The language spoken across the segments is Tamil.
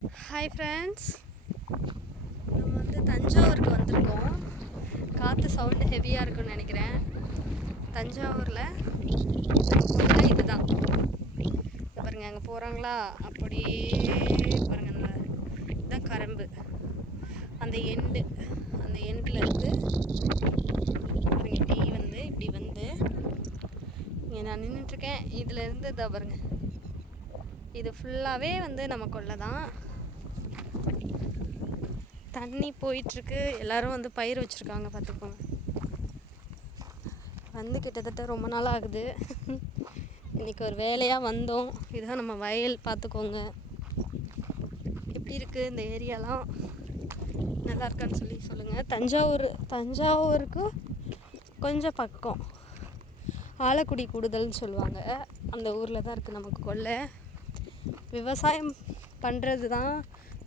ஹாய் ஃப்ரெண்ட்ஸ், நம்ம வந்து தஞ்சாவூருக்கு வந்திருக்கோம். காற்று சவுண்டு ஹெவியாக இருக்குன்னு நினைக்கிறேன். தஞ்சாவூரில் நம்ம இதுதான் பாருங்கள், அங்கே போகிறாங்களா அப்படியே பாருங்கள். இதுதான் கரம்பு, அந்த எண்டில் இருந்து பாருங்கள். இப்படி வந்து இங்கே நான் நின்றுட்டுருக்கேன். இதில் இருந்து இதை பாருங்கள், இது ஃபுல்லாகவே வந்து நம்ம கொல்லை தான். தண்ணி போயிட்டுருக்கு. எல்லோரும் வந்து பயிர் வச்சுருக்காங்க, பார்த்துக்கோங்க. வந்து கிட்டத்தட்ட ரொம்ப நாள் ஆகுது. இன்றைக்கி ஒரு வேலையாக வந்தோம். இதுதான் நம்ம வயல், பார்த்துக்கோங்க. எப்படி இருக்குது இந்த ஏரியாலாம், நல்லா இருக்கான்னு சொல்லுங்கள். தஞ்சாவூருக்கு கொஞ்சம் பக்கம் ஆலக்குடி கூடுதல்னு சொல்லுவாங்க. அந்த ஊரில் தான் இருக்குது நமக்கு கொல்லை. விவசாயம் பண்ணுறது தான்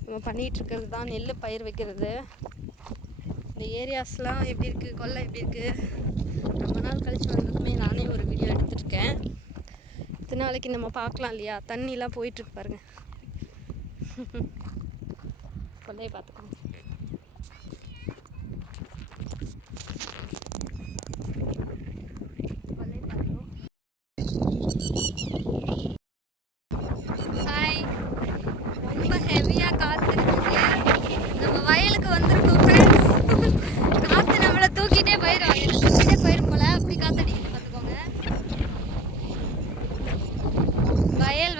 நம்ம பண்ணிகிட்ருக்கிறது தான், நெல் பயிர் வைக்கிறது. இந்த ஏரியாஸ்லாம் எப்படி இருக்குது, கொல்லை எப்படி இருக்குது, ரொம்ப நாள் கழித்து வந்ததுமே நானே ஒரு வீடியோ எடுத்துருக்கேன். இத்தனை நாளைக்கு நம்ம பார்க்கலாம் இல்லையா, தண்ணிலாம் போயிட்டுருக்கு பாருங்கள். கொல்லையை பார்த்துக்கோங்க.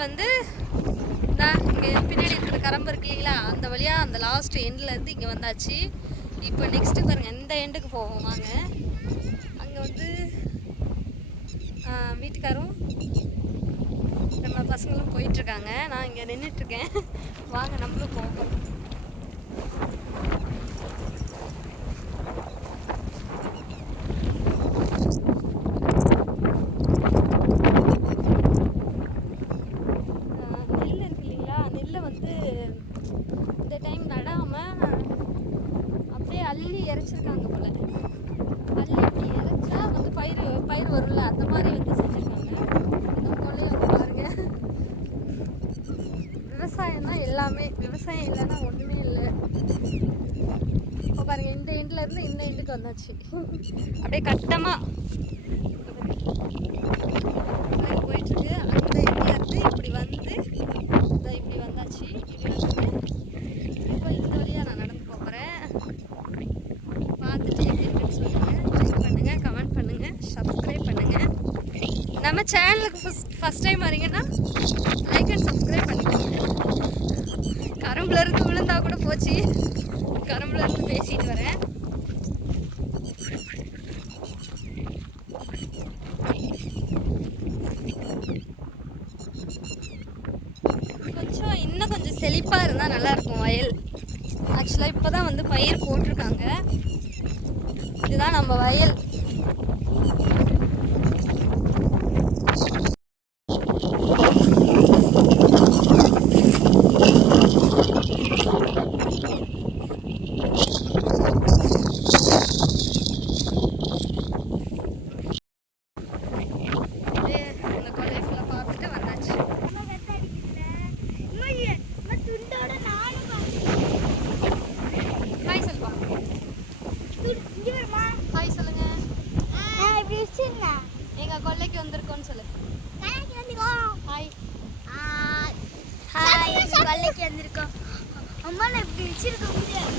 வந்து இங்கே பின்னாடி இருக்கிற கரம்பு இருக்கு இல்லைங்களா, அந்த வழியாக அந்த லாஸ்ட் எண்ட்லேருந்து இங்கே வந்தாச்சு. இப்போ நெக்ஸ்ட்டு பாருங்கள், இந்த எண்டுக்கு போவோம் வாங்க. அங்கே வந்து வீட்டுக்காரும் நம்ம பசங்களும் போயிட்டுருக்காங்க. நான் இங்கே நின்றுட்டுருக்கேன். வாங்க நம்மளும் போவோம். இந்த டைம் நடாமல் அப்படியே அள்ளி இறைச்சிருக்காங்க போல. அள்ளி இப்படி இறைச்சா வந்து பயிர் வரும்ல, அந்த மாதிரி வந்து செஞ்சுருக்காங்க. இந்த கொள்ளையை வந்து பாருங்க. விவசாயம் தான் எல்லாமே, விவசாயம் இல்லைன்னா ஒன்றுமே இல்லை. இப்போ பாருங்க, இந்த எண்டில் இருந்து இந்த எண்டுக்கு வந்தாச்சு. அப்படியே கட்டமாக போயிட்டுருக்கு. அந்த எண்டில் இருந்து இப்படி வந்து இப்படி வந்தாச்சு. இப்படி வந்து இப்போ இந்த வழியாக நான் நடந்து போகிறேன். பார்த்துட்டு எப்படி இருக்குன்னு சொல்லுங்கள். லைக் பண்ணுங்கள், கமெண்ட் பண்ணுங்கள், சப்ஸ்கிரைப் பண்ணுங்கள். நம்ம சேனலுக்கு ஃபஸ்ட் டைம் வரீங்கன்னா லைக் அண்ட் சப்ஸ்கிரைப் பண்ணிக்கோங்க. கரும்புலேருந்து விழுந்தா கூட போச்சு, கரும்புலேருந்து பேசிட்டு வரேன். இன்னும் கொஞ்சம் செழிப்பாக இருந்தால் நல்லாயிருக்கும் வயல். ஆக்சுவலாக இப்போ தான் வந்து பயிர் போட்டிருக்காங்க. இதுதான் நம்ம வயல். எங்க கொல்லைக்கு வந்திருக்கோன்னு சொல்லு. ஹாய் ஹாய், கொல்லைக்கு வந்திருக்கோம். அம்மா நான் இப்படி வச்சிருக்க முடியாது.